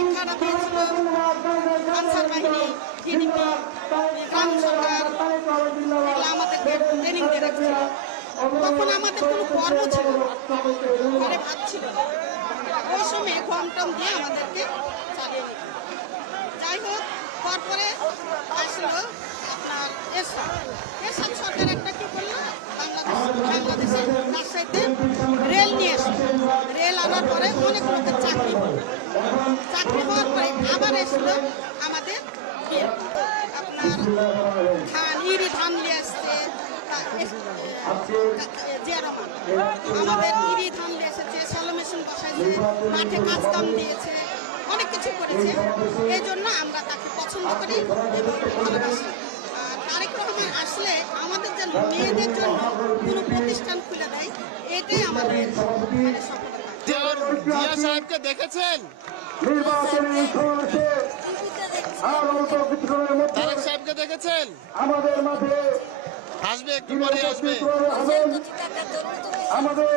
শিক্ষাটা দিয়েছিল আনসার বাহিনী, জিডিপি, গ্রাম সরকার, এগুলো আমাদেরকে ট্রেনিং দিয়ে রাখছিল। তখন আমাদের কোনো কর্ম ছিল না, ঘরে ভাত ছিল না। ওই সময় গম টম দিয়ে আমাদেরকে চালিয়ে নিত। যাই হোক, তারপরে আসলো আপনার এরশাদ সরকার একটা কি করলো, বাংলাদেশের রাজশাহীতে রেল নিয়ে আসলো। রেল আনার পরে অনেক লোকের চাকরি হলো। চাকরি হওয়ার পরে আবার এসলো আমাদের আপনার ইরি ধান নিয়ে আসছে, জিয়া রহমান আমাদের ইরি ধান নিয়ে এসেছে, সলো মেশিন বসাইছে, মাঠে কাজ কাম দিয়েছে, অনেক কিছু করেছে। এই জন্য আমরা তাকে পছন্দ করি এবং ভালোবাসি। আর তারেক রহমান আসলে আমাদের যে মেয়েদের জন্য কোনো প্রতিষ্ঠান খুলে দেয়, এটাই আমাদের মানে সফলতা। জিয়া সাহেবকে দেখেছেন? তারেক সাহেবকে দেখেছেন? আমাদের মাঝে আসবে, একটু পরে আসবে। আমাদের